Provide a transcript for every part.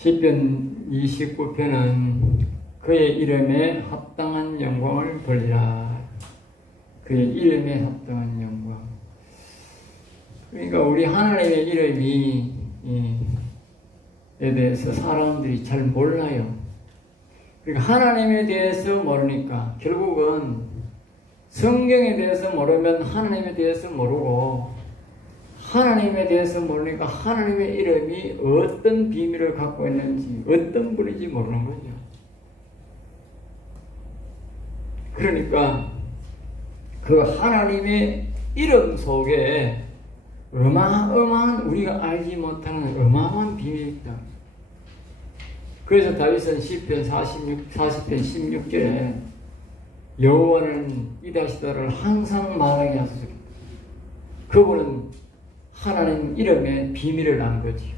시편 29편은 그의 이름에 합당한 영광을 돌리라. 그의 이름에 합당한 영광. 그러니까 우리 하나님의 이름이 에 대해서 사람들이 잘 몰라요. 그러니까 하나님에 대해서 모르니까 결국은 성경에 대해서 모르면 하나님에 대해서 모르고, 하나님에 대해서 모르니까 하나님의 이름이 어떤 비밀을 갖고 있는지, 어떤 분인지 모르는 거죠. 그러니까 그 하나님의 이름 속에 어마어마한, 우리가 알지 못하는 어마어마한 비밀이 있다. 그래서 다윗은 시편 40편 16절에 여호와는 이다시다를 항상 말하게 하소서. 그분은 하나님 이름의 비밀을 아는 거지요.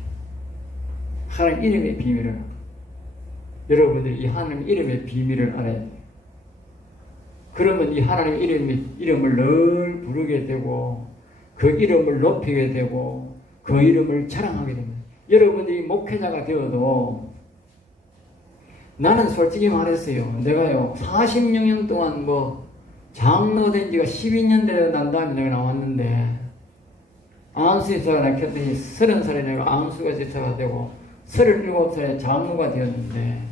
하나님 이름의 비밀을. 여러분들이 이 하나님 이름의 비밀을 알아야 돼요. 그러면 이 하나님 이름을 늘 부르게 되고, 그 이름을 높이게 되고, 그 이름을 자랑하게 됩니다. 여러분들이 목회자가 되어도, 나는 솔직히 말했어요. 내가요 46년 동안 장로 된 지가 12년 난 다음에 내가 나왔는데, 안수 집사가 낳혔더니 30살에 내가 안수가 집사가 되고 37살에 장로가 되었는데,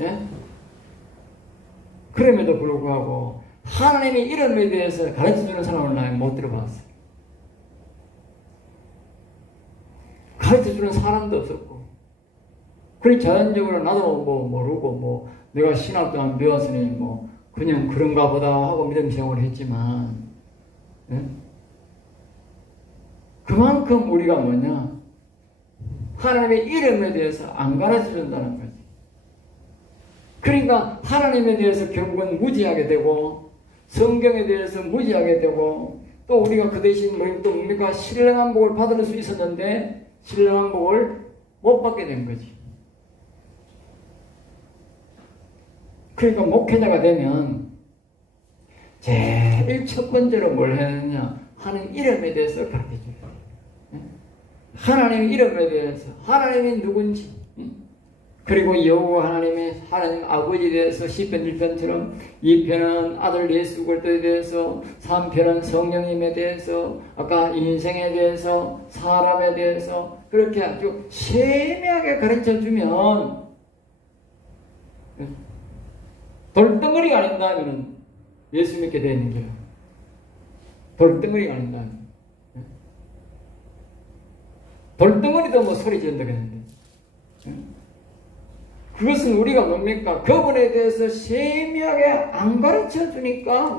예? 그럼에도 불구하고 하나님의 이름에 대해서 가르쳐주는 사람을 나 못 들어봤어요. 가르쳐주는 사람도 없었고, 그러니 자연적으로 나도 모르고 내가 신학 동안 배웠으니 그냥 그런가 보다 하고 믿음 생활을 했지만, 예? 그만큼 우리가 하나님의 이름에 대해서 안 가르쳐 준다는 거지. 그러니까 하나님에 대해서 결국은 무지하게 되고, 성경에 대해서 무지하게 되고, 또 우리가 그 대신 뭡니까? 신령한 복을 받을 수 있었는데 신령한 복을 못 받게 된 거지. 그러니까 목회자가 되면 제일 첫 번째로 뭘 해야 되느냐? 하나님 이름에 대해서 가르쳐 줘야 돼. 하나님 이름에 대해서, 하나님이 누군지, 그리고 여호와 하나님 아버지에 대해서 시편 1편처럼, 2편은 아들 예수 그리스도에 대해서, 3편은 성령님에 대해서, 아까 인생에 대해서, 사람에 대해서 그렇게 아주 세밀하게 가르쳐 주면, 돌덩어리가 아닌다면 예수 믿게 되는 거예요. 돌덩어리가 아닌다면. 돌덩어리도 소리 지른다고 했는데, 그것은 우리가 뭡니까? 그분에 대해서 세밀하게 안 가르쳐 주니까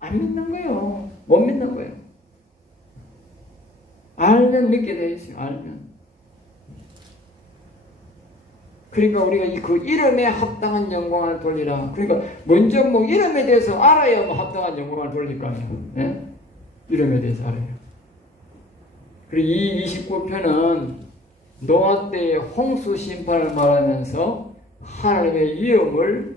안 믿는 거예요. 못 믿는 거예요. 알면 믿게 돼 있어요. 알면. 그러니까 우리가 그 이름에 합당한 영광을 돌리라. 그러니까 먼저 이름에 대해서 알아야 합당한 영광을 돌릴 거 아니에요. 네? 이름에 대해서 알아요. 그리고 이 29편은 노아 때의 홍수 심판을 말하면서 하나님의 위엄을,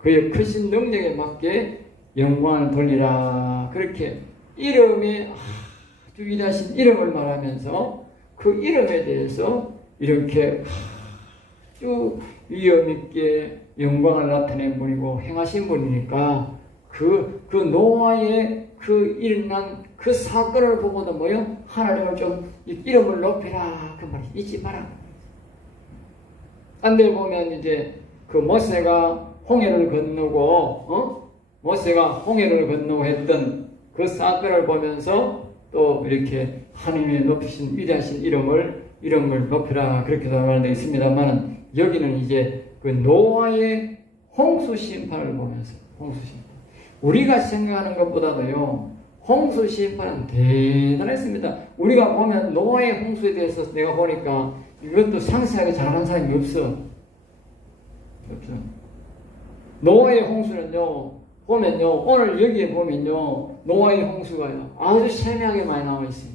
그의 크신 능력에 맞게 영광을 돌리라. 그렇게 이름의 아주 위대하신 이름을 말하면서 그 이름에 대해서 이렇게 아주 위엄 있게 영광을 나타낸 분이고 행하신 분이니까 그 노아의 그 일어난 그 사건을 보고도 하나님을 좀 이름을 높이라 그 말이 잊지 마라. 딴 데 보면 이제 그 모세가 홍해를 건너고 모세가 홍해를 건너고 했던 그 사건을 보면서 또 이렇게 하나님의 높이신 위대하신 이름을 높이라 그렇게도 말되어 있습니다만, 여기는 이제 그 노아의 홍수 심판을 보면서, 홍수 심판, 우리가 생각하는 것보다도요 홍수 심판은 대단했습니다. 우리가 보면 노아의 홍수에 대해서 내가 보니까 이것도 상세하게 잘하는 사람이 없어. 노아의 홍수는요 보면요, 오늘 여기에 보면요 노아의 홍수가요 아주 세밀하게 많이 나와 있어요.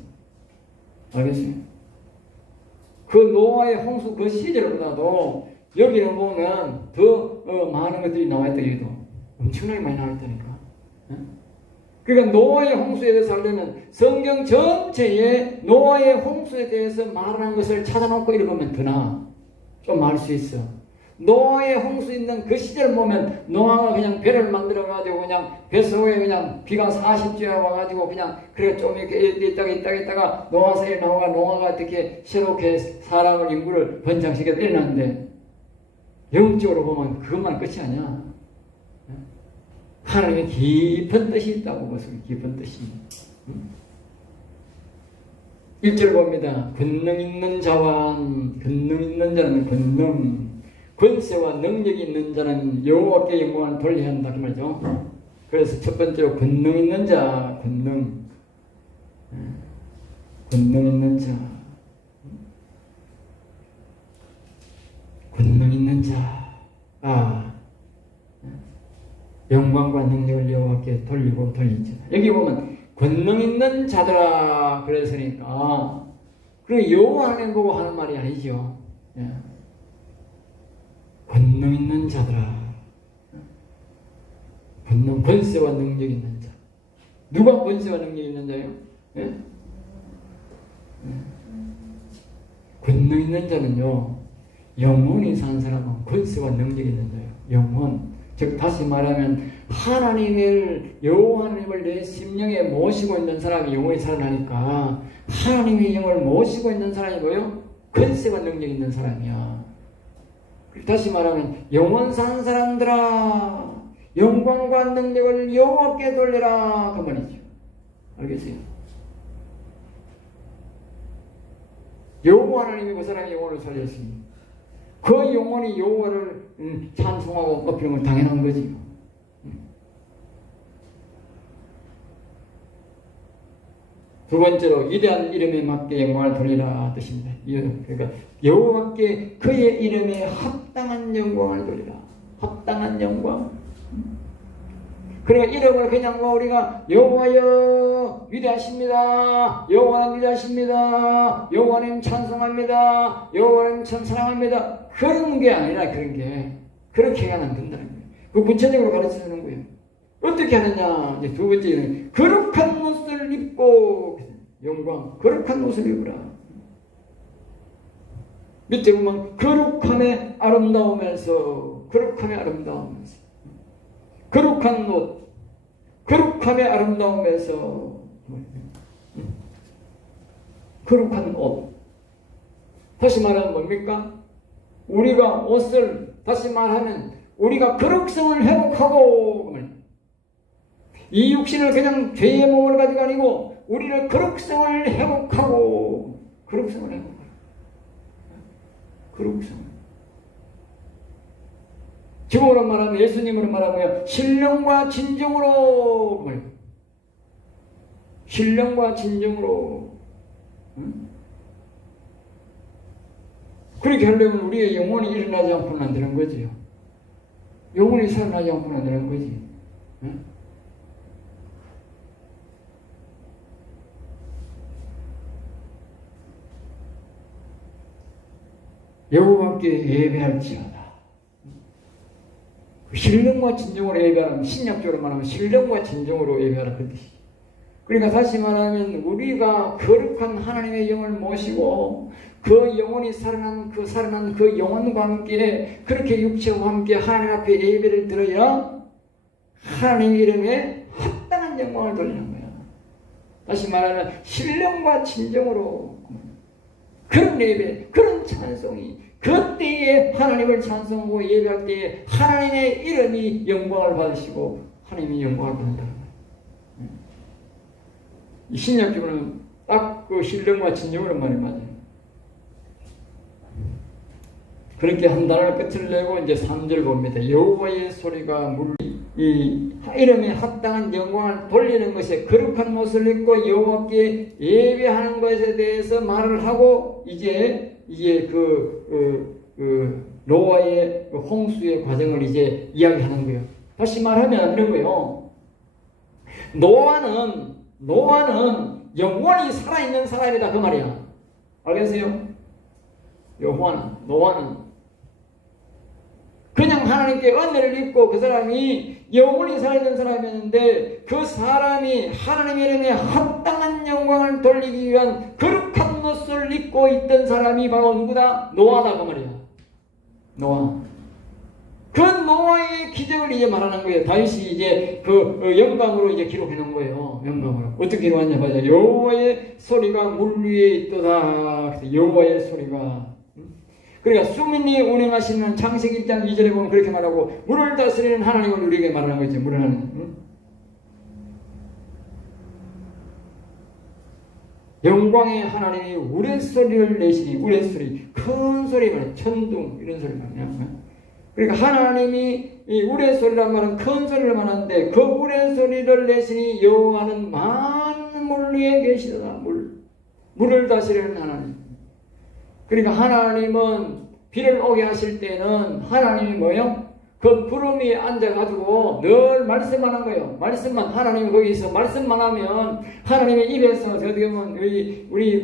알겠습니까? 그 노아의 홍수 그 시절보다도 여기는 보면 더 많은 것들이 나와 있다. 여기도 엄청나게 많이 나와 있다니까. 그러니까 노아의 홍수에 대해서 하려면 성경 전체에 노아의 홍수에 대해서 말하는 것을 찾아놓고 읽으면 더 나아. 좀 알 수 있어. 노아의 홍수 있는 그 시절을 보면 노아가 그냥 배를 만들어가지고 그냥 뱃속에 그냥 비가 40주에 와가지고 그냥 그래 좀 이렇게 있다가 노아 사이에 나와가 노아가 어떻게 새롭게 사람을 인구를 번창시켜서 일어났는데 영적으로 보면 그것만 끝이 아니야. 하나님의 깊은 뜻이 있다고 무슨 깊은 뜻이. 1절 봅니다. 권능 있는 자는 권세와 능력이 있는 자는 여호와께 영광을 돌려야 한다 그 말이죠. 그래서 첫 번째로 권능 있는 자, 권능 있는 자, 권능 있는 자, 영광과 능력을 여호와께 돌리고 돌리자. 여기 보면 권능 있는 자들아 그랬으니까 그리고 여호와 하나님 보고 하는 말이 아니죠. 예. 권능 있는 자들아. 권세와 능력 있는 자. 누가 권세와 능력 있는 자예요? 예? 권능 있는 자는요, 영혼이 사는 사람은 권세와 능력 있는 자예요. 영혼. 즉 다시 말하면 하나님을 여호와 하나님을 내 심령에 모시고 있는 사람이 영혼이 살아나니까 하나님의 영을 모시고 있는 사람이 뭐예요? 권세와 능력 있는 사람이야. 다시 말하면 영원 사는 사람들아 영광과 능력을 여호와께 돌려라 그 말이죠. 알겠어요? 여호와 하나님이 그 사람의 영혼을 살렸습니다. 그 영혼이 여호와를 찬송하고 높이는 건 당연한 거지. 두 번째로 위대한 이름에 맞게 영광을 돌리라 뜻입니다. 그러니까 여호와께 그의 이름에 합당한 영광을 돌리라. 합당한 영광. 그러니까 이름을 그냥 우리가 여호와여 위대하십니다. 여호와는 위대하십니다. 여호와님 찬송합니다. 여호와님 참 사랑합니다. 그런 게 아니라 그런 게 그렇게 해야 안 된다는 거예요. 그 구체적으로 가르쳐주는 거예요. 어떻게 하느냐? 이제 두 번째는 거룩한 옷을 입고 영광 거룩한 옷을 입으라. 밑에 보면 거룩함에 아름다우면서 거룩한 옷 거룩함에 아름다우면서 거룩한 옷. 다시 말하면 뭡니까? 우리가 옷을 다시 말하면 우리가 거룩성을 회복하고 이 육신을 그냥 죄의 몸을 가지고 아니고 우리를 거룩성을 회복하고 거룩성 지금으로 말하면 예수님으로 말하면 신령과 진정으로 그렇게 하려면 우리의 영혼이 일어나지 않고는 안 되는 거지요. 영혼이 살아나지 않고는 안 되는 거지. 여호와께 예배할지어다. 신령과 진정으로 예배하면 신약적으로 말하면 신령과 진정으로 예배하라 그 뜻이죠. 그러니까 다시 말하면 우리가 거룩한 하나님의 영을 모시고 그 영혼이 살아난 그 영혼과 함께 그렇게 육체와 함께 하나님 앞에 예배를 드려야 하나님 이름에 합당한 영광을 돌리는 거야. 다시 말하면 신령과 진정으로 그런 예배, 그런 찬송이 그때에 하나님을 찬송하고 예배할 때에 하나님의 이름이 영광을 받으시고 하나님이 영광을 받는다는 거예요. 이 신약적으로는 딱 그 신령과 진정으로 말이 맞아요. 그렇게 한 단어를 끝을 내고 이제 3절 봅니다. 여호와의 소리가 이 이름에 합당한 영광을 돌리는 것에 거룩한 옷을 입고 여호와께 예배하는 것에 대해서 말을 하고 이제 노아의 홍수의 과정을 이제 이야기하는 거예요. 다시 말하면 이런 거예요. 노아는 영원히 살아있는 사람이다 그 말이야. 알겠어요? 노아는 그냥 하나님께 은혜를 입고 그 사람이 영원히 살아있는 사람이었는데 그 사람이 하나님의 이름에 합당한 영광을 돌리기 위한 거룩한 옷을 입고 있던 사람이 바로 누구다? 노아다 그 말이야. 노아. 그 노아의 기적을 이제 말하는 거예요. 다윗이 이제 그 영감으로 이제 기록해 놓은 거예요. 영감으로. 어떻게 기록하냐 봐요. 여호와의 소리가 물 위에 있도다. 여호와의 소리가. 그러니까 수민이 운행하시는 창세기 1장 2절에 보면 그렇게 말하고 물을 다스리는 하나님을 우리에게 말하는 거죠. 물을 하는. 영광의 하나님이 우레소리를 내시니 우레소리 큰 소리 말이야. 천둥 이런 소리 말이야. 그러니까 하나님이 이 우레소리란 말은 큰 소리를 말하는데 그 우레소리를 내시니 여호와는 많은 물 위에 계시다. 물을 다스리는 하나님. 그러니까 하나님은 비를 오게 하실 때는 하나님이 뭐예요? 그 구름이 앉아가지고 늘 말씀만 한 거예요. 말씀만, 하나님이 거기서 말씀만 하면 하나님의 입에서 어떻게 보면 우리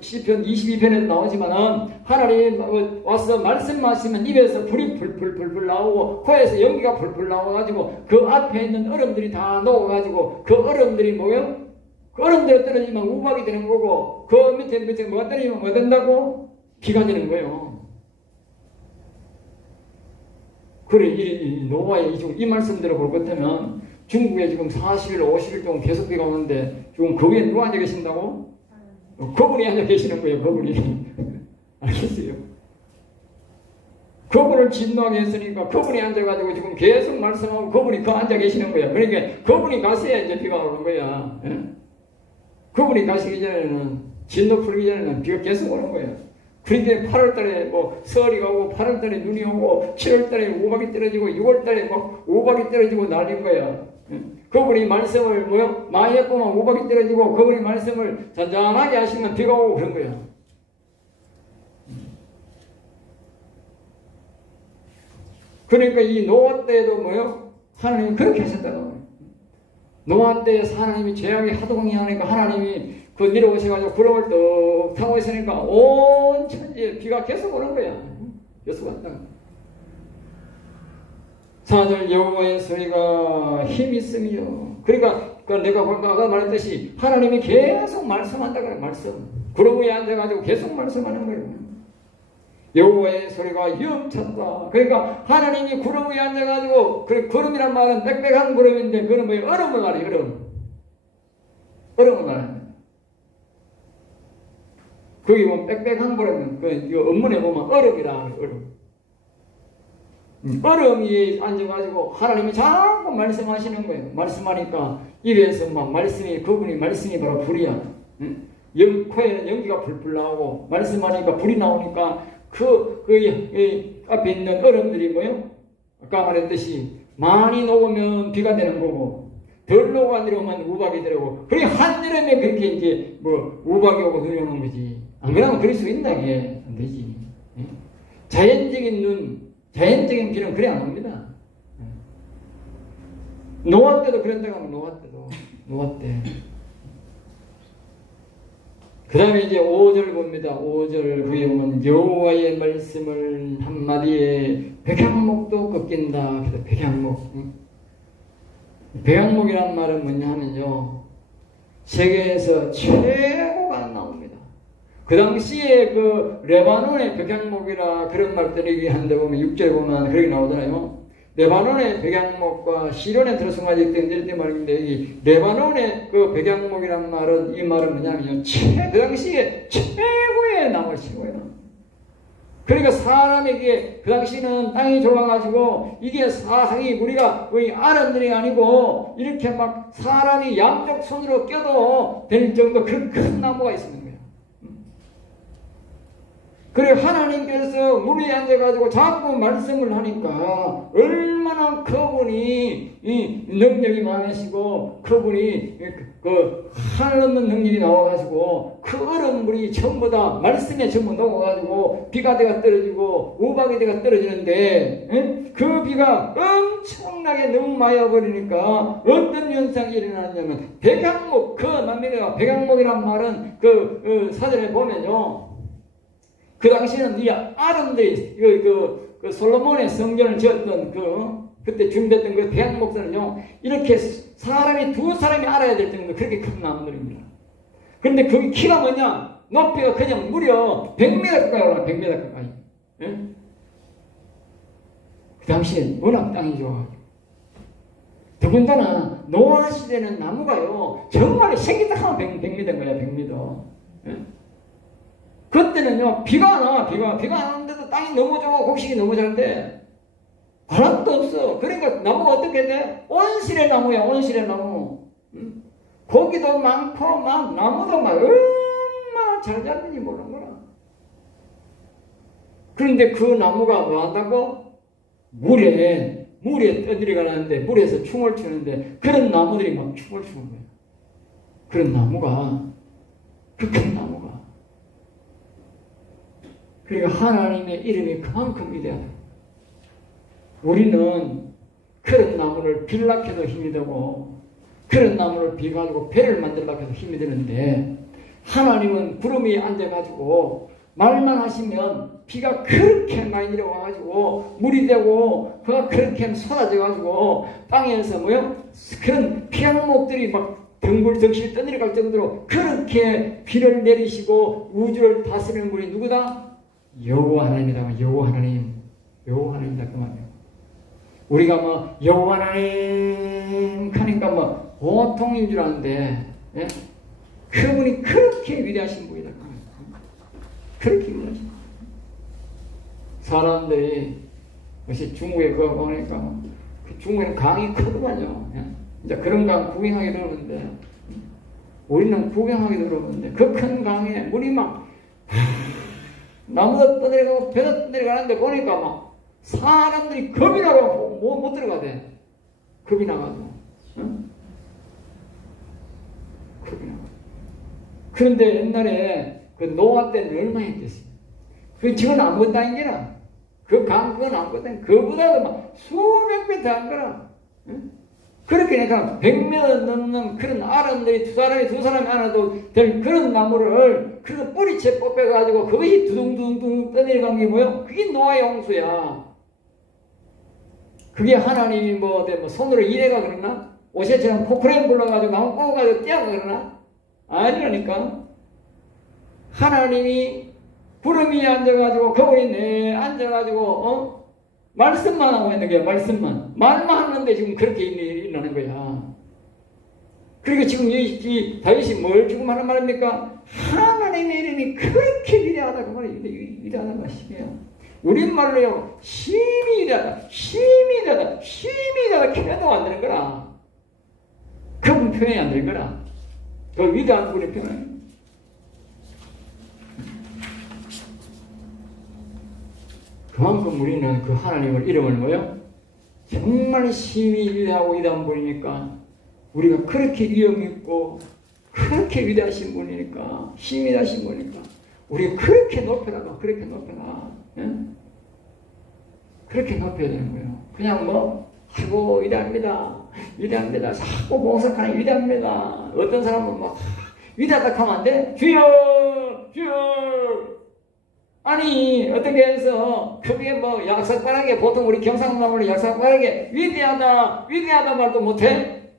시편 22편에도 나오지만은 하나님이 와서 말씀만 하시면 입에서 불이 불 나오고 코에서 연기가 불 나와가지고 그 앞에 있는 얼음들이 다 녹아가지고 그 얼음들이 뭐예요? 그 얼음들이 떨어지면 우박이 되는 거고 그 밑에 뭐가 떨어지면 뭐 된다고? 비가 되는 거예요. 그래, 이 노아의 이 말씀대로 볼 것 같으면 중국에 지금 40일, 50일 동안 계속 비가 오는데 지금 거기에 누가 앉아 계신다고? 그분이 앉아 계시는 거예요, 그분이. 알겠어요? 그분을 진노하게 했으니까 그분이 앉아가지고 지금 계속 말씀하고 그분이 그 앉아 계시는 거야. 그러니까 그분이 가셔야 이제 비가 오는 거야. 예? 그분이 가시기 전에는, 진노 풀기 전에는 비가 계속 오는 거야. 그러니까 8월달에 뭐 설이가 오고 8월달에 눈이 오고 7월달에 우박이 떨어지고 6월달에 막 우박이 떨어지고 난린 거야. 그분이 말씀을 뭐요? 많이 했구만 우박이 떨어지고 그분이 말씀을 잔잔하게 하시면 비가 오고 그런 거야. 그러니까 이 노아 때도 뭐요? 하나님이 그렇게 하셨다고. 노아 때 하나님이 죄악이 하도 강하니까 하나님이 그 내려오셔가지고 구름을 떡 타고 있으니까 온 천지에 비가 계속 오는 거야. 계속 왔다. 4절 여호와의 소리가 힘이 있으며 그러니까 내가 아까 말했듯이 하나님이 계속 말씀한다 그래. 말씀. 구름 위에 앉아가지고 계속 말씀하는 거예요. 여호와의 소리가 영찼다. 그러니까 하나님이 구름 위에 앉아가지고 그 구름이란 말은 빽빽한 구름인데 그는 뭐예요? 얼음을 말해요. 얼음을 말해요. 거기 보면 빽빽한 거라면 그 원문에 보면 얼음이라 얼음. 얼음 위에 앉아가지고 하나님이 자꾸 말씀하시는 거예요. 말씀하니까 입에서 막 말씀이 그분이 말씀이 바로 불이야. 코에는 연기가 불 나오고 말씀하니까 불이 나오니까 그 앞에 있는 얼음들이 뭐요? 아까 말했듯이 많이 녹으면 비가 되는 거고 덜 녹아 내려오면 우박이 되고 그게 한여름에 그렇게 이제 뭐 우박이 오고 눈이 오는 거지. 안 그러면 그럴 수 있나? 게 안 되지. 자연적인 비는 그래 안 옵니다. 노아 때도 그런 데가 노아 때. 그 다음에 이제 5절 봅니다. 5절 그에 보면 여호와의 말씀을 한마디에 백향목도 꺾인다. 그래서 백향목. 백향목이란 말은 뭐냐 하면요. 세계에서 최고가 나옵니다. 그 당시에 그 레바논의 백향목이라 그런 말들이 한데 보면 6절에 보면 그렇게 나오잖아요. 레바논의 백향목과 시론에 들어서가지고 이럴 때 말인데 이 레바논의 그 백향목이란 말은 이 말은 뭐냐면요. 그 당시에 최고의 나무를 심어요. 그러니까 사람에게 그 당시는 땅이 좁아가지고 이게 사상이 우리가 거의 아름들이 아니고 이렇게 막 사람이 양쪽 손으로 껴도 될 정도 그런 큰 나무가 있습니다. 그래 하나님께서 물 위에 앉아가지고 자꾸 말씀을 하니까 얼마나 그분이 이 능력이 많으시고 그분이 그 하늘 없는 능력이 나와가지고 그 얼음물이 전부 다 말씀에 전부 녹아가지고 비가 되가 떨어지고 우박이 되가 떨어지는데 그 비가 엄청나게 너무 많이 와버리니까 어떤 현상이 일어나냐면 백향목 그 남미가 백향목이란 말은 그 사전에 보면요. 그 당시에는 이 아름들이 그 솔로몬의 성전을 지었던 그 그때 준비했던 그 대학 목사는요, 이렇게 사람이 두 사람이 알아야 될 정도 그렇게 큰 나무들입니다. 그런데 그 키가 뭐냐? 높이가 그냥 무려 100m 가까이 올라가, 100m 가까이. 예? 그 당시에 워낙 땅이 좋아가지고. 더군다나 노아 시대는 나무가요, 정말 생기다 하면 100m인 거야, 100m. 예? 그때는요, 비가 안 와, 비가 안 오는데도 땅이 너무 좋아, 곡식이 너무 잘 돼. 바람도 없어. 그러니까 나무가 어떻게 돼? 온실의 나무야, 온실의 나무. 응? 고기도 많고, 막, 나무도 막, 얼마나 잘 자는지 모르는 거야. 그런데 그 나무가 뭐 한다고? 물에 떠들어가는데, 물에서 춤을 추는데, 그런 나무들이 막 춤을 추는 거야. 그런 나무가, 그 큰 나무가. 그러니까 하나님의 이름이 그만큼 위대하다. 우리는 그런 나무를 빌라 해도 힘이 되고, 그런 나무를 비가지고 배를 만들라 해도 힘이 되는데, 하나님은 구름이 앉아가지고 말만 하시면 비가 그렇게 많이 내려와가지고 물이 되고 그가 그렇게 쏟아져가지고 땅에서 뭐요? 그런 피양목들이 막 덩실덩실 떠내려갈 정도로 그렇게 비를 내리시고 우주를 다스리는 분이 누구다? 여호와 하나님이다. 여호와 하나님. 여호와 하나님이다. 그 말이에요. 우리가 뭐 여호와 하나님 하니까 뭐 보통인 줄 아는데, 예? 그분이 그렇게 위대하신 분이다. 그렇게 위대하신 분. 사람들이 역시 중국에 그거 보니까 그 중국에는 강이 크더만요. 예? 이제 그런 강 구경하기 들었는데, 우리는 구경하기 들었는데 그 큰 강에 물이 막 나무도 떠내려가고 배도 떠내려가는데 보니까 막 사람들이 겁이 나고 못 들어가대. 겁이 나가지고. 응? 겁이 나가. 그런데 옛날에 그 노아 때는 얼마나 했겠어요. 그 지금 아무것도 아니잖아. 그 강, 그건 아무것도 아니야. 그보다도 막 수백 배 더 한 거라. 응? 그렇게 내가 100m 넘는 그런 아름들이 두 사람이 안아도 될 그런 나무를 그런 뿌리채 뽑혀가지고 그것이 두둥두둥 떠내려간 게 뭐야? 그게 노아의 홍수야. 그게 하나님이 뭐 손으로 일해가 그러나? 오세처럼 포크레인 불러가지고 나무 뽑아가지고 떼어가 그러나? 아니라니까. 하나님이 구름이 앉아가지고 그분이 앉아가지고 말씀만 하고 있는 거야. 말씀만. 말만 하는데 지금 그렇게 일어나는 거야. 그리고 지금 이 다윗이 뭘 지금 하는 말입니까? 하나님의 이름이 그렇게 위대하다. 그 말이 위대하다는 것이야. 우리말로요, 힘이 위대하다. 힘이 위대하다. 힘이 위대하다. 표현도 안 되는 거라. 그분 표현이 안 되는 거라. 그 위대한 분의 표현. 그만큼 우리는 그 하나님을 이름을 뭐요? 정말 힘이 위대하고 위대한 분이니까, 우리가 그렇게 위엄 있고 그렇게 위대하신 분이니까, 힘이 위대하신 분이니까 우리가 그렇게 높여라. 그렇게 높여라. 예? 그렇게 높여야 되는 거예요. 그냥 뭐 아이고 위대합니다. 위대합니다. 자꾸 봉사하니 위대합니다. 어떤 사람은 막 위대하다 하면 안 돼? 주여! 주여! 아니 어떻게 해서 그게 뭐 약삭빠르게, 보통 우리 경상남으로 약삭빠르게 위대하다 말도 못해?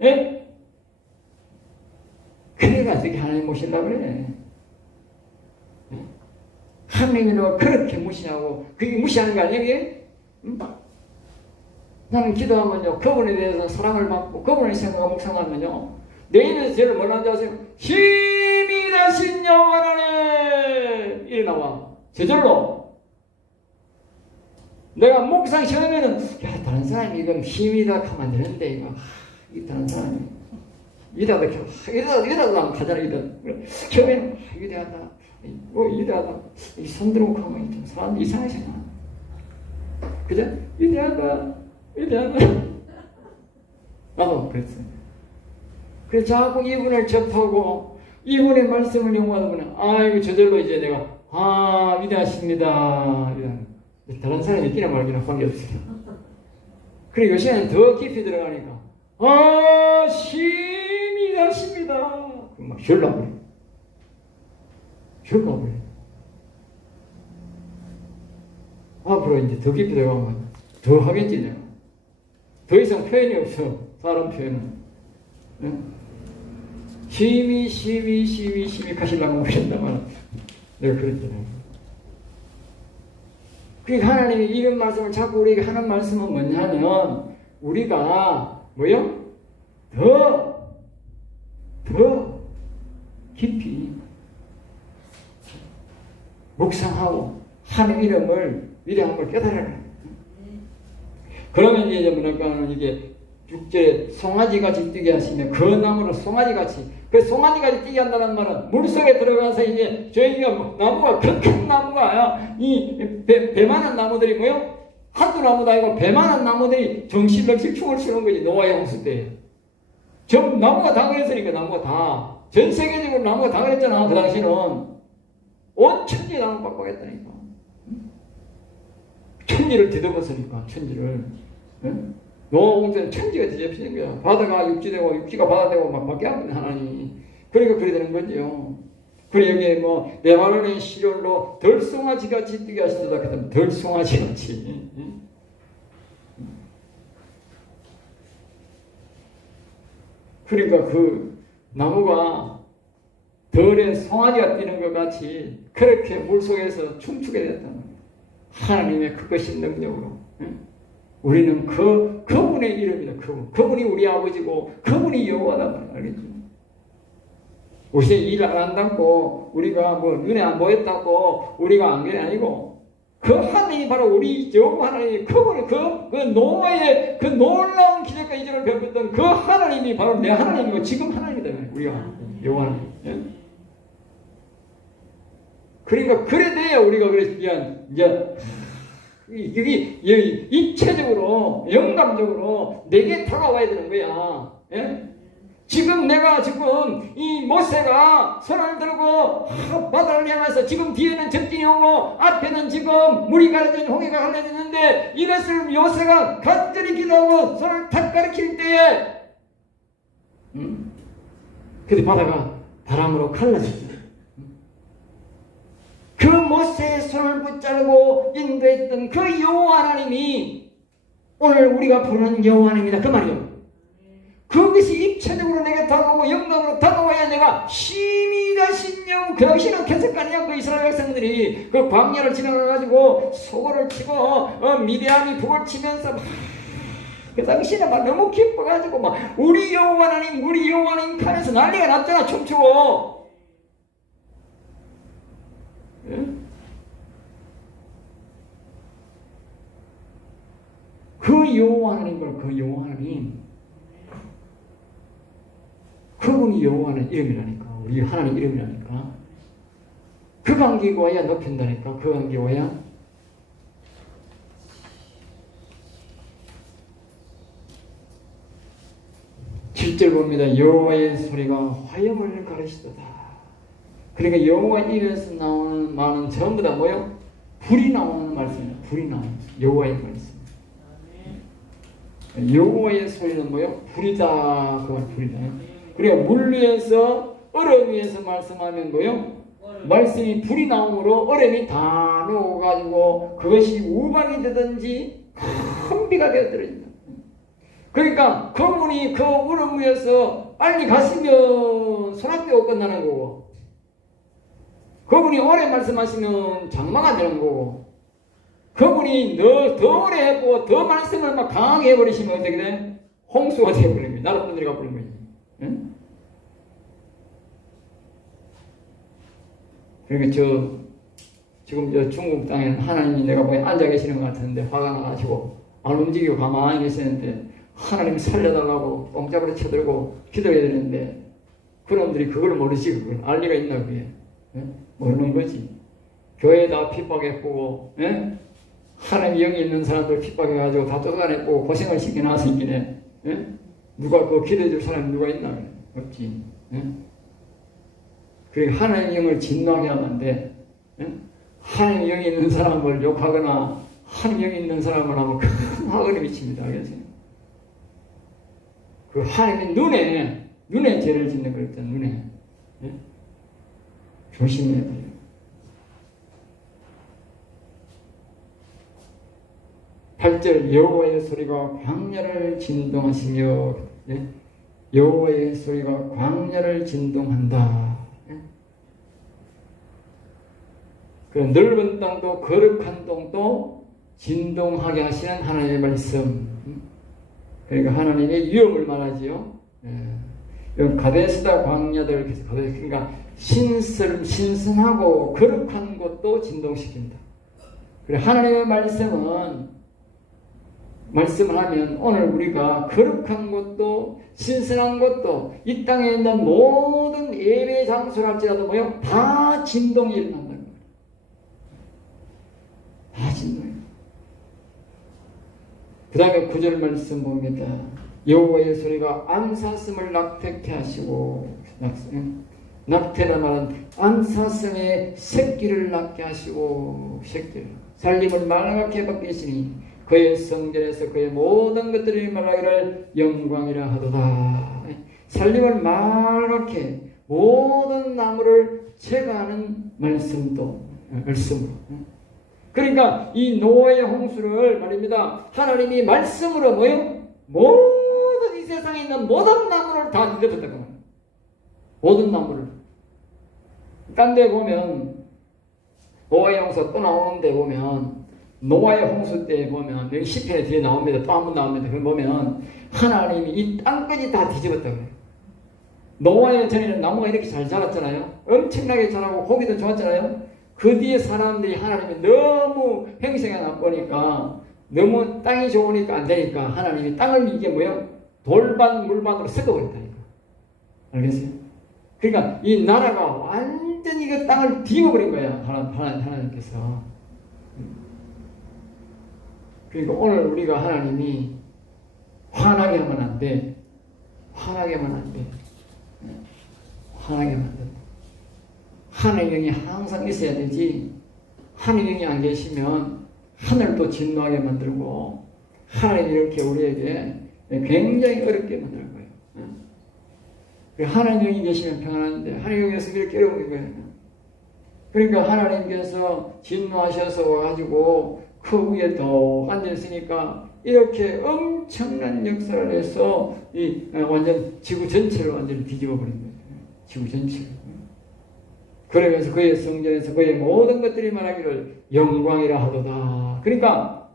예? 그래가 어떻게 하나님 모신다고 그래? 예? 하나님이라고 그렇게 무시하고, 그게 무시하는 거 아니야 그게? 응? 나는 기도하면요, 그분에 대해서 사랑을 받고 그분을 생각하고 묵상하면요, 내 입에서 제일 뭐라는지 아세요? 힘이 나신 여호와 하나님 이래 나와. 저절로. 내가 묵상 시험하면은, 야, 다른 사람이 이건 힘이다 하면 안 되는데, 이거 이 다른 사람이 이러다 나면 가잖아. 처음에는 위대하다, 위대하다, 이 손들고 가면 사람 이상하잖아. 그죠? 위대하다. 나도 그랬어요. 그래서 자꾸 이분을 접하고 이분의 말씀을 연구하다 보면, 아이고 저절로 이제 내가 위대하십니다. 다른 사람이 있기나 말기나 관계없어요. 그리고 요새는 더 깊이 들어가니까 힘이 나십니다. 막 졸라버려. 앞으로 이제 더 깊이 들어가면 더 하겠지 내가. 더 이상 표현이 없어. 사람 표현은. 예? 심히 가시려고 그랬다만 내가 그랬잖아요. 그러니까 하나님이 이런 말씀을 자꾸 우리에게 하는 말씀은 뭐냐면 우리가 뭐요? 더 깊이 묵상하고 하나님 이름을 위대한 걸 깨달아라. 그러면 이제 뭐랄까 이게 6절에 송아지같이 뛰게 하시면 그 나무를 송아지같이 그 송아지같이 뛰게 한다는 말은 물속에 들어가서 이제 저희가 나무가 큰 나무가 이 배만한 나무들이 뭐요? 한두 나무도 아니고 배만한 나무들이 정신력식 춤을 추는 거지. 노아의 홍수 때 전 나무가 다 그랬으니까 나무가 다 전 세계적으로 나무가 다 그랬잖아. 그 당시는 온 천지 나무 빡빡했다니까. 천지를 뒤덮었으니까 천지를. 노아 홍수 때는 천지가 뒤덮이는 거야. 바다가 육지 되고 육지가 바다 되고 막 바뀌었거든 하나님이. 그러니까 그래 되는 거죠. 그리고 여기에 뭐 네바논의 시련으로 덜송아지같이 뛰게 하시도다 그랬더니 덜송아지같이. 그러니까 그 나무가 덜에 송아지가 뛰는 것 같이 그렇게 물속에서 춤추게 됐다는 거예요. 하나님의 그것인 능력으로. 우리는 그분의 이름이다. 그분이 우리 아버지고 그분이 여호와다. 알겠죠? 우리 일 안 한다고 우리가 뭐 눈에 안 보였다고 우리가 안 게 아니고 그 하나님이 바로 우리 여호와 하나님이 그분이 그 노아의 그 놀라운 기적과 이적을 베풀었던 그 하나님이 바로 내 하나님이고 지금 하나님이다. 우리가 여호와 하나님. 예? 그러니까 그래 돼야 우리가 그래 이제 여기 입체적으로 영감적으로 내게 다가와야 되는 거야. 예? 지금 이 모세가 손을 들고 바다를 향해서 지금 뒤에는 적진이 오고 앞에는 지금 물이 가려진 홍해가 갈라지는데 이것을 모세가 간절히 기도하고 손을 탁 가리킬 때에 근데 바다가 바람으로 갈라졌어요. 그 모세의 손을 붙잡고 인도했던 그 여호와 하나님이 오늘 우리가 부르는 여호와 하나님이다. 그 말이요. 그것이 입체적으로 내게 다가오고 영광으로 다가와야 내가 힘이 가신 영 그 당시는 계속가냐 그 이스라엘 백성들이 그 광야를 지나가가지고 소고를 치고 미디안이 북을 치면서 그 당시는 막 너무 기뻐가지고 막 우리 여호와 하나님 하면서 난리가 났잖아. 춤추고. 예? 그 여호와 하나님 그 여호와 하나님 그분이 여호와는 이름이라니까. 우리 하나님 이름이라니까. 그 관계가 와야 높인다니까. 그 관계가 와야. 실제로 봅니다. 여호와의 소리가 화염을 가르치도다. 그러니까 여호와 입에서 나오는 말은 전부 다 뭐요? 불이 나오는 말씀이에요. 불이 나오는 여호와의 말씀. 여호와의 소리는 뭐요? 불이다. 그 말 불이다. 그러니까 물 위에서 얼음 위에서 말씀하면 뭐요? 말씀이 불이 나오므로 얼음이 다 녹아가지고 그것이 우박이 되든지 큰 비가 되어들어진다. 그러니까 그분이 그 얼음 위에서 빨리 가시면 소낙되고 끝나는 거고 그분이 오래 말씀하시면 장마가 되는 거고 그분이 더 오래 했고 더 말씀을 막 강하게 해버리시면 어떻게 돼? 홍수가 되어버리는 거예요. 나라 분들이 가버리는 거예요. 응? 그러니까 지금 중국 땅에는 하나님이 내가 보기에 앉아 계시는 것 같은데 화가 나가지고 안 움직이고 가만히 계시는데 하나님 살려달라고 뽕짝으로 쳐들고 기도해야 되는데 그놈들이 그걸 모르지. 그걸 알 리가 있나 그게. 예? 모르는 거지. 교회에다 핍박해보고 하나님 영이 있는 사람들 핍박해가지고 다 쫓아내고 고생을 시켜놔서 있기네. 예? 누가 그거 기도해줄 사람이 누가 있나? 없지. 예? 그러니까 하나님 영을 진노하게 하면 안 돼. 예? 하나님 영이 있는 사람을 욕하거나 하나님 영이 있는 사람을 하면 큰 화근이 미칩니다. 알겠어요? 그 하나님의 눈에 죄를 짓는 거 있잖아요. 눈에. 예? 조심해야 돼요. 8절 여호와의 소리가 광야를 진동하시며 예? 여호와의 소리가 광야를 진동한다. 예? 그 넓은 땅도 거룩한 땅도 진동하게 하시는 하나님의 말씀. 그러니까 하나님의 위엄을 말하지요. 예. 가데스다 광야들 그러니까 신선하고 거룩한 것도 진동시킨다. 그래 하나님의 말씀을 하면 오늘 우리가 거룩한 것도 신선한 것도 이 땅에 있는 모든 예배 장소를 할지라도 뭐요? 다 진동이 일어난다는 거예요. 다 진동이에요. 그 다음에 9절 말씀 봅니다. 여호와의 소리가 암사슴을 낙태케 하시고 낙태라 말은 암사슴의 새끼를 낳게 하시고 새끼를 살림을 말하게 바뀌시니 그의 성전에서 그의 모든 것들이 말하기를 영광이라 하도다. 살림을 말하게 모든 나무를 제거하는 말씀으로. 그러니까 이 노아의 홍수를 말입니다. 하나님이 말씀으로 뭐요? 모든 이 세상에 있는 모든 나무를 다 뒤덮었다고 합니다. 모든 나무를. 딴 데 보면 노아의 홍수 또 나오는데 보면 노아의 홍수 때 보면 여기 시편에 뒤에 나옵니다. 또 한 번 나옵니다. 그걸 보면 하나님이 이 땅까지 다 뒤집었다고 해요. 노아의 전에는 나무가 이렇게 잘 자랐잖아요. 엄청나게 자라고 고기도 좋았잖아요. 그 뒤에 사람들이 하나님이 너무 행성에 나쁘니까 너무 땅이 좋으니까 안 되니까 하나님이 땅을 이게 뭐예요? 돌반 물반으로 섞어버렸다니까. 알겠어요? 그러니까 이 나라가 완전히 그 땅을 뒤집어버린 거야. 하나님께서. 그러니까 오늘 우리가 하나님이 화나게 하면 안 돼. 화나게 하면 안 돼. 화나게 하면 안 돼. 하늘의 영이 항상 있어야 되지. 하늘의 영이 안 계시면 하늘도 진노하게 만들고 하나님이 이렇게 우리에게 굉장히 어렵게 만들 거예요. 하나님 영이 계시면 평안한데 하나님 영이 없으면 이렇게 어려운 거예요. 그러니까 하나님께서 진노하셔서 와가지고 그 위에 더 앉아있으니까 이렇게 엄청난 역사를 해서 이 완전 지구 전체를 완전히 뒤집어 버린 거예요. 지구 전체를. 그러면서 그의 성전에서 그의 모든 것들이 말하기를 영광이라 하도다. 그러니까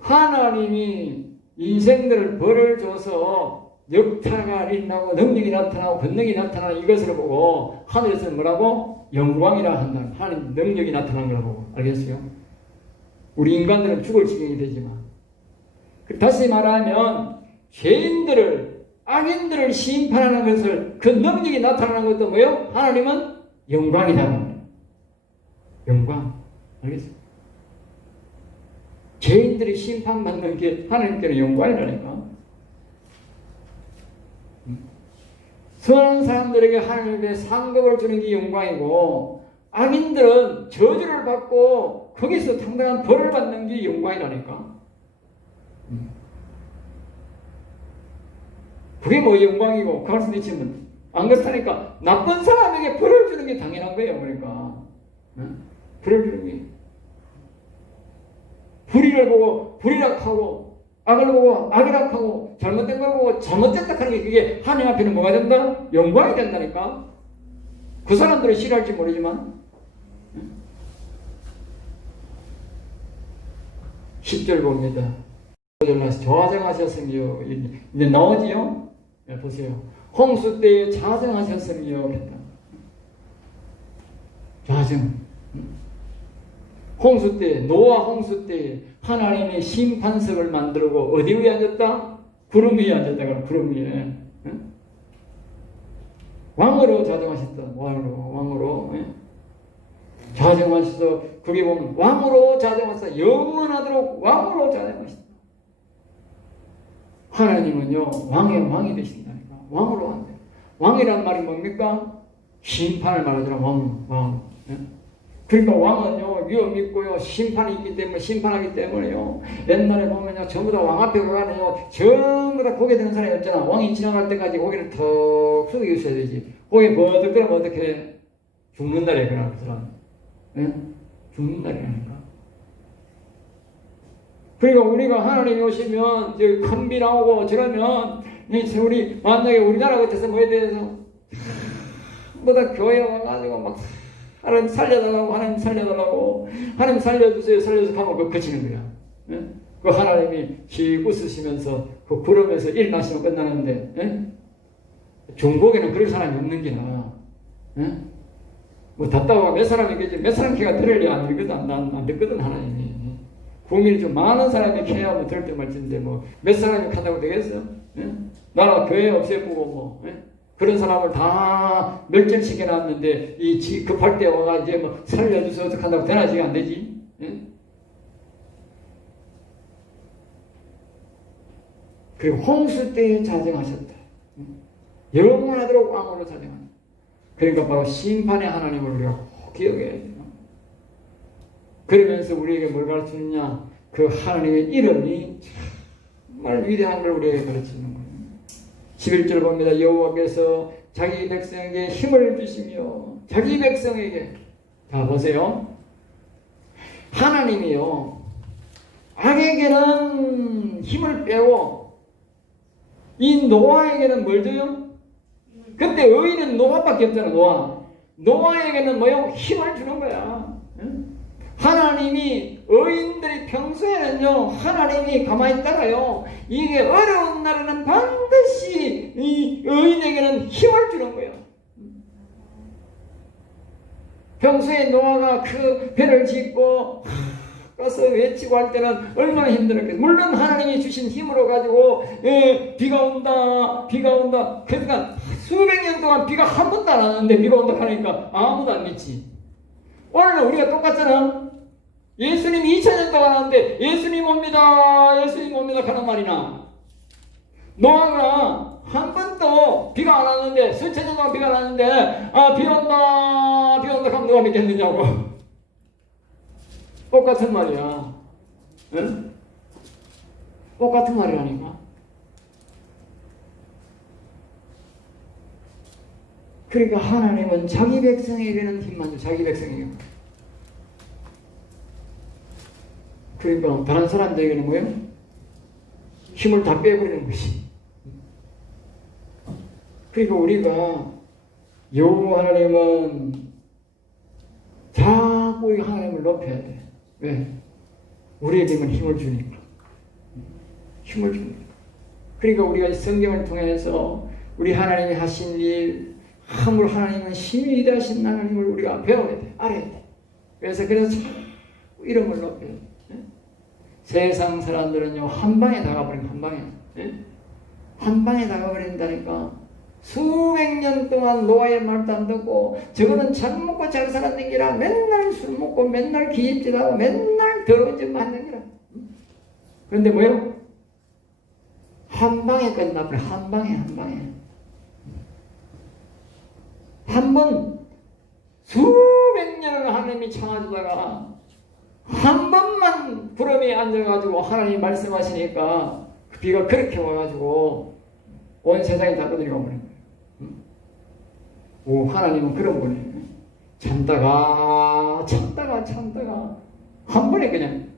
하나님이 인생들을 벌을 줘서 역사가 일어나고 능력이 나타나고 권능이 나타나는 이것을 보고 하늘에서는 뭐라고? 영광이라 한다. 하나님 능력이 나타난 걸 보고. 알겠어요? 우리 인간들은 죽을 지경이 되지만 다시 말하면 죄인들을 악인들을 심판하는 것을 그 능력이 나타나는 것도 뭐예요? 하나님은 영광이다. 영광. 알겠어요? 죄인들이 심판받는 게 하나님께는 영광이라니까. 선한 사람들에게 하나님의 상급을 주는 게 영광이고 악인들은 저주를 받고 거기서 당당한 벌을 받는 게 영광이라니까. 그게 뭐 영광이고 그럴 수도 있지만 안 그렇다니까. 나쁜 사람에게 벌을 주는 게 당연한 거예요. 그러니까 벌을 주는 게 불의를 보고 불의락하고 악을 보고 악이락하고 잘못된 걸 보고 잘못됐다 하는 게 그게 하나님 앞에는 뭐가 된다? 영광이 된다니까. 그 사람들은 싫어할지 모르지만 10절 봅니다. 좌정하셨으며 이제 나오지요? 네, 보세요. 홍수 때에 좌정하셨으며 좌정. 홍수 때, 노아 홍수 때 하나님의 심판석을 만들고 어디 위에 앉았다? 구름 위에 앉았다. 그럼 구름 위에. 왕으로 좌정하셨다. 왕으로. 좌정하셔서 거기 보면 왕으로 좌정하셨다. 영원하도록 왕으로 좌정하셨다. 하나님은요 왕이 되신다니까. 왕으로 한다. 왕이란 말이 뭡니까? 심판을 말하잖아. 왕. 그러니까 왕은요 위험이 있고요 심판이 있기 때문에 심판하기 때문에요. 옛날에 보면요 전부 다 왕 앞에 가면요 전부 다 고개 드는 사람이 없잖아. 왕이 지나갈 때까지 고개를 턱 숙이고 있어야 되지. 고개 버득 들으면 어떻게 죽는다래. 그런 사람. 죽는다라니까. 그러니까 우리가 하나님이 오시면 큰 비 나오고 저러면 우리 만약에 우리나라 같아서 뭐에 대해서 뭐다 교회 와가지고 막 하나님 살려달라고 하나님 살려주세요 살려주세요 하면 그거 그치는 거야. 예? 그 하나님이 씩 웃으시면서 그 구름에서 일어나시면 끝나는데 예? 중국에는 그럴 사람이 없는 게 나아. 예? 뭐 답답하고 몇 사람이겠지 몇 사람 키가 들을 리 아니거든. 안 듣거든 하나님이. 국민이 좀 많은 사람이 캐야 뭐 들을 때 말인데 뭐 몇 사람이 한다고 되겠어? 예? 나라 교회 없애보고 뭐 예? 그런 사람을 다 멸절시켜 놨는데 이 급할 때 와가 이제 뭐 살려주세요 어떻게 한다고 되나 지금 안 되지? 예? 그리고 홍수 때에 자정하셨다. 영원하도록 왕으로 자정한다. 그러니까 바로 심판의 하나님을 우리가 꼭 기억해야 돼요. 그러면서 우리에게 뭘 가르치느냐? 그 하나님의 이름이 정말 위대한 걸 우리에게 가르치는 거예요. 11절 봅니다. 여호와께서 자기 백성에게 힘을 주시며 자기 백성에게 자 보세요. 하나님이요 악에게는 힘을 빼고 이 노아에게는 뭘 줘요? 그때 의인은 노아밖에 없잖아. 노아에게는 뭐요? 힘을 주는 거야. 하나님이 의인들이 평소에는요 하나님이 가만히 있다가요 이게 어려운 날에는 반드시 이 의인에게는 힘을 주는 거예요. 평소에 노아가 그 배를 짓고 가서 외치고 할 때는 얼마나 힘들었겠어요. 물론 하나님이 주신 힘으로 가지고 비가 온다 그러니까 수백 년 동안 비가 한 번도 안 왔는데 비가 온다 하니까 아무도 안 믿지. 오늘은 우리가 똑같잖아. 예수님이 2000년 동안 왔는데 예수님 옵니다 하는 말이나 노아가 한 번도 비가 안 왔는데 수천 년 동안 비가 안 왔는데 비 온다 하면 누가 믿겠느냐고. 똑같은 말이야. 응? 똑같은 말이라니까. 그러니까 하나님은 자기 백성에게는 힘만 줘. 자기 백성에게. 그러니까 다른 사람들에게는 뭐예요? 힘을 다 빼버리는 것이. 그러니까 우리가 여호와 하나님은 자꾸 우리 하나님을 높여야 돼. 왜? 우리에게는 힘을 주니까. 힘을 주니까. 그러니까 우리가 이 성경을 통해서 우리 하나님이 하신 일, 함으로 하나님은 힘이 위대하신 하나님을 우리가 배워야 돼. 알아야 돼. 그래서 자꾸 이름을 높여야 돼. 세상 사람들은요 한 방에 다가버린 한 방에 한 방에 다가버린다니까. 수백 년 동안 노아의 말도 안 듣고 저거는 잘 먹고 잘 살았는 기라 맨날 술 먹고 맨날 기입질하고 맨날 더러운 짓만 하는 기라. 그런데 뭐요? 한 방에 끝나버려. 한 방에 한 번 수백 년을 하나님이 참아주다가 한 번만 구름에 앉아가지고 하나님이 말씀하시니까 그 비가 그렇게 와가지고 온 세상이 다 떠들어가 버린 거예요. 오, 하나님은 그런 분이에요. 참다가 한 번에 그냥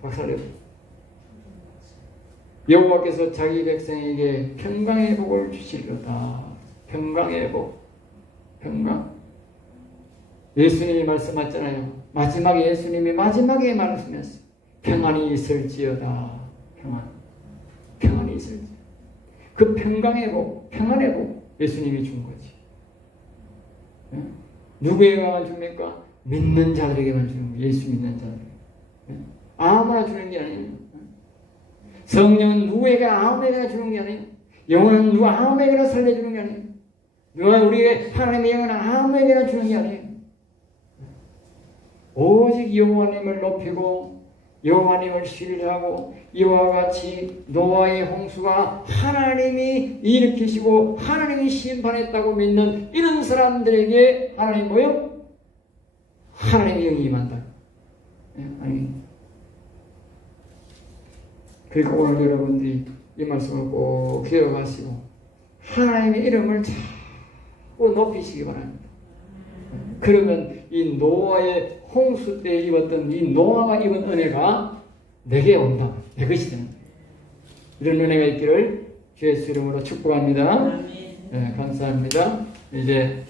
박살내버려. 여호와께서 자기 백성에게 평강의 복을 주시리로다. 평강의 복. 평강. 예수님이 말씀하셨잖아요. 마지막에 예수님이 마지막에 말씀했어요. 평안이 있을지어다. 평안이 있을지어다. 그 평강의 복, 평안의 복 예수님이 준 거지. 네? 누구에게만 줍니까? 믿는 자들에게만 주는 거예요. 예수 믿는 자들에게. 네? 아무나 주는 게 아니에요. 성령은 누구에게 아무에게나 주는 게 아니에요. 영혼은 누구 아무에게나 살려주는 게 아니에요. 누가 우리의 하나님의 영혼은 아무에게나 주는 게 아니에요. 오직 여호와님을 높이고 여호와님을 신뢰하고 이와 같이 노아의 홍수가 하나님이 일으키시고 하나님이 심판했다고 믿는 이런 사람들에게 하나님 뭐요? 하나님의 영이 임한다. 아니. 그러니까 오늘 여러분들이 이 말씀을 꼭 기억하시고 하나님의 이름을 자꾸 높이시기 바랍니다. 그러면 이 노아의 홍수 때 입었던 이 노아가 입은 은혜가 내게 온다. 내 것이 되는 거예요. 이런 은혜가 있기를 주의 이름으로 축복합니다. 감사합니다. 이제